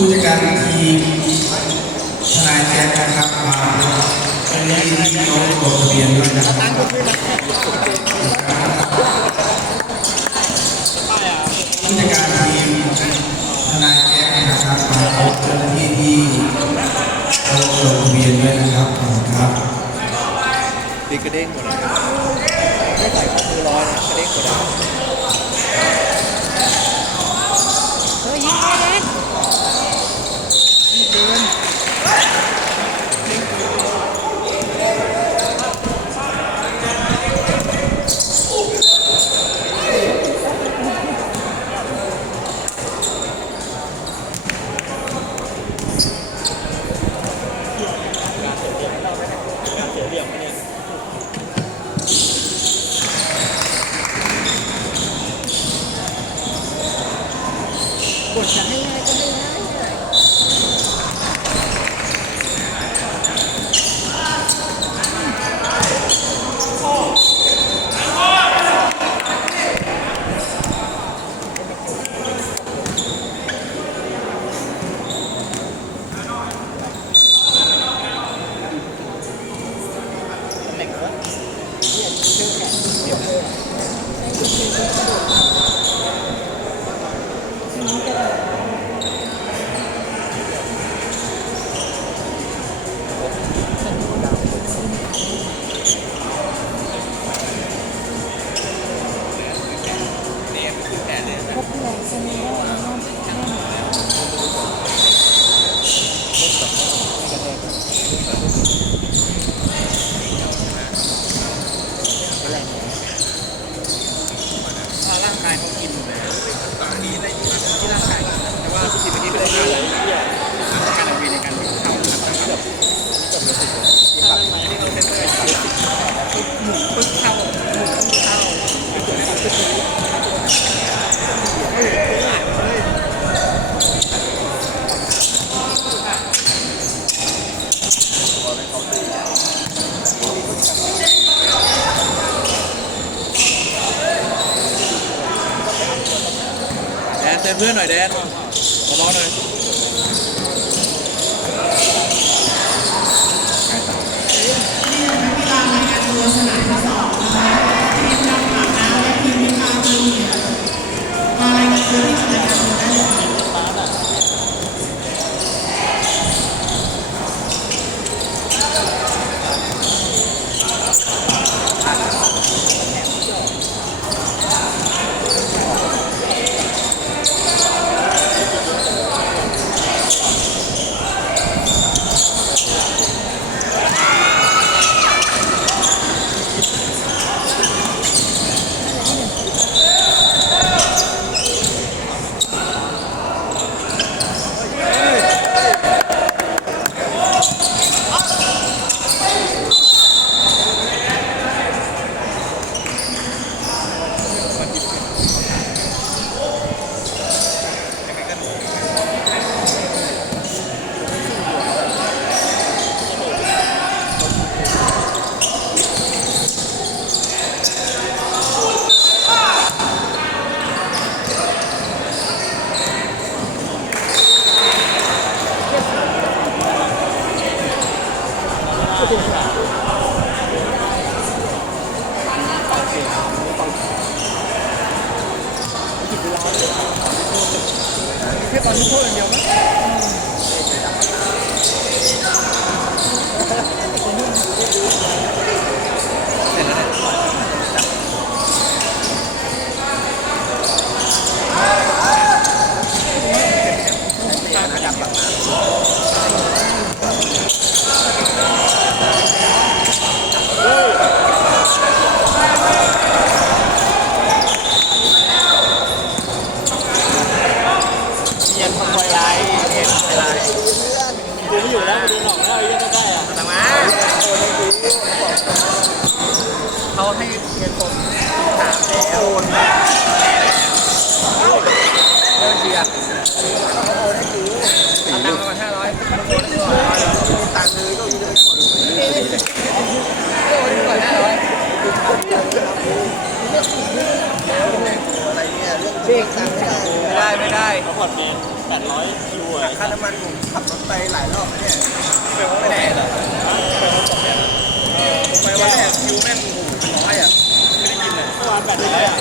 ผู้จัดการทีมทนายแจ็คนะครับมาเป็นเลขที่เขาลงทะเบียนด้วยนะครับผู้จัดการทีมทนายแจ็คนะครับมาพบเจ้าหน้าที่ที่เขาลงทะเบียนด้วยนะครับขอบคุณครับตีกระเด้งหมดเลยไม่ใส่ข้อมือร้อยนะกระเด้งหมดเลย ใจเพื่อนหน่อยแดนขอร้องหน่อยสนาม แค่ตอนนี้โทษอย่างเดียวนะ ไม่ได้ไม่ได้เขาผ่อนเมนแปดร้อยยูอะค่าน้ำมันผมขับรถไปหลายรอบแล้วเนี่ยไปไหนเหรอไปวันแรกคิวแม่งร้อยอะไม่ได้กินเลยเมื่อวานแปดร้อยอะ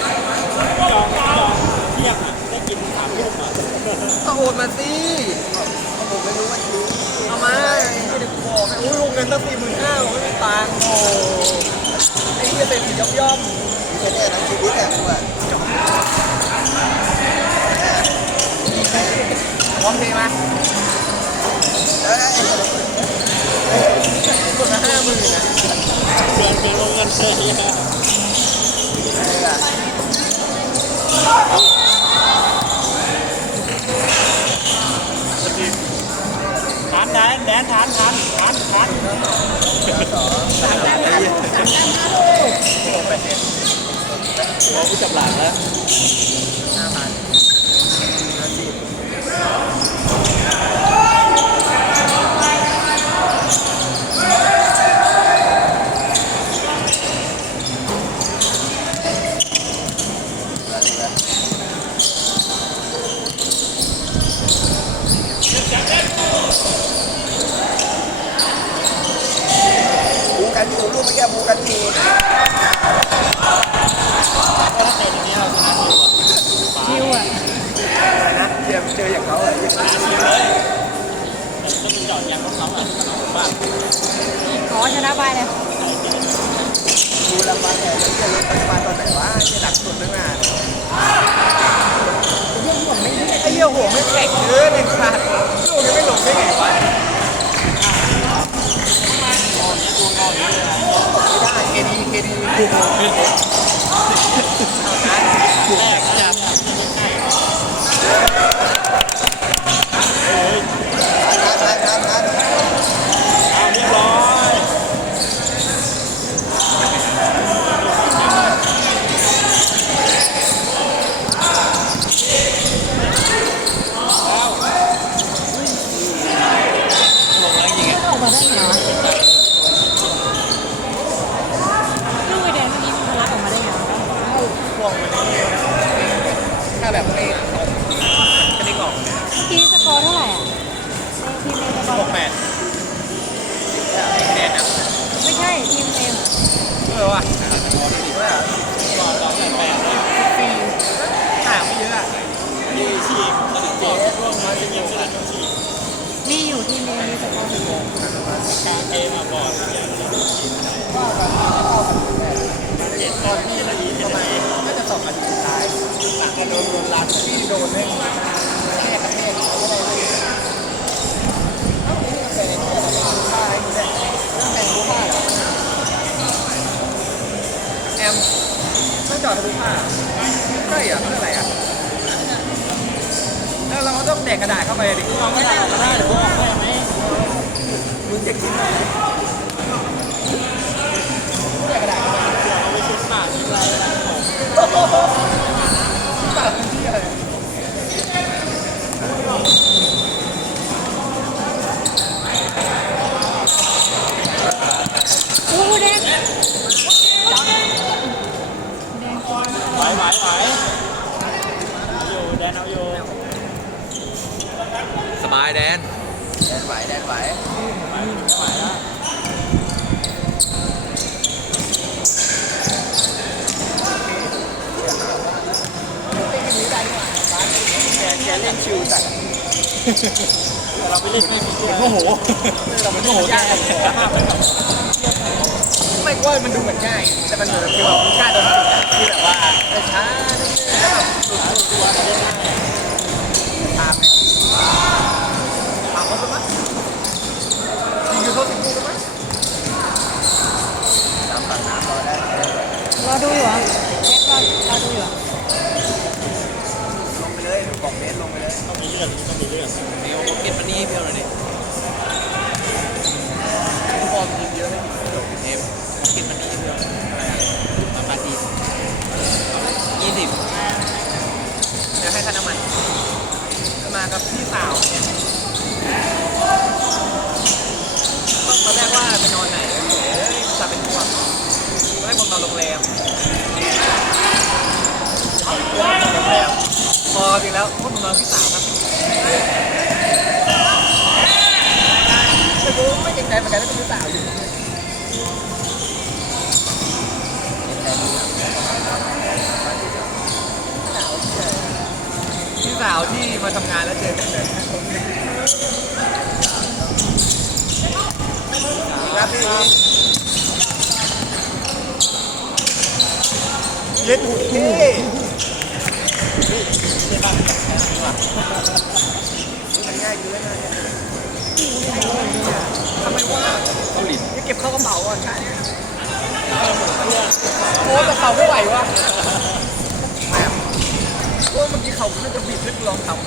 จองจองเที่ยงอะได้กินสามทุ่มอะก็โอนมาสิผมไม่รู้ว่าคิวเอามาไม่ได้บอกให้อุ้ยลงเงินตั้งสี่หมื่นห้าไม่มีตังค์โอ้ไอ้เหี้ยเศรษฐีย่อมย่อม แค่เนี่ยทั้งชีวิตแหละกูอะ พร้อมเพย์มา เอ้ย คนละห้าหมื่นนะ เดือน เป็นลงเงินเลยอะอะไรล่ะทานแดนแดนทานทานทานทานลงไปเซ็นเราผู้จับหลังแล้วห้าพัน กไม่แก้บูกันอยู่ถ้าเตะตรงนี้เราชนะคิวอะคิวอะอะไรนะเจอเจออย่างเขาเลยชนะสิเลยก็ย่ออย่างของเขาอะขอชนะไปเลยบูลำบากแต่จะรถมาตอนไหนวะจะดักสุดตั้งนานไอ้เหี้ยหัวไม่แข็งเยอะเลยค่ะลูกยัง ไปเลย ทีมเอ็มเออว่ะก่อนสองแปดแปดนะห่างไม่เยอะอะนี่อนช่วงมาจะยิงสนิทฉีกมีอยู่ทีมเอ็มมีสกอร์สิบหกกลางเกมมาก่อนอย่างนี้เจ็ดตอนที่นาทีเป็นนาทีน่าจะสองนาทีสุดท้ายหลังจากโดนโดนลันที่โดนเนี่ยแแดนไหวแดนไหวไหวไหวแล้วแกเล่นชิวจัดเราไปเล่นไม่ผิดเลยโอ้โหเราเป็นโอ้โหแย่เลยห้ามไม่ว่ามันดูเหมือนง่าย แต่มันเหมือนคือแบบกล้าโดนจิตอะที่แบบว่าช้าแล้วแบบตัวเราเล่นง่ายตามเนี่ยตามเขาใช่ไหมยิงคือเขาสิงกูใช่ไหม น้ำปั่นน้ำรอได้ รอดูอยู่เหรอแจ็ครอรอดูอยู่เหรอลงไปเลยบอกเบสลงไปเลยต้องมีเลือดต้องมีเลือดเดี๋ยวเก็บมันนี่เพียวหน่อยดิบอลยิงเยอะเลยเอ็มเก็บมันนี่เพียวอะไรอะ แล้วพวกมึงนอนพี่สาว ครับแต่กูไม่เกรงใจเหมือนกันแล้วเป็นสาวอยู่พี่สาวที่มาทำงานแล้วเจอกันเลยครับพี่เย็นหูพี่ จะเก็บเข้ากระเป๋าอะใช่โอ้แต่เขาไม่ไหววะไม่อะโอ้เมื่อกี้เขาน่าจะบิดลึกลองทำ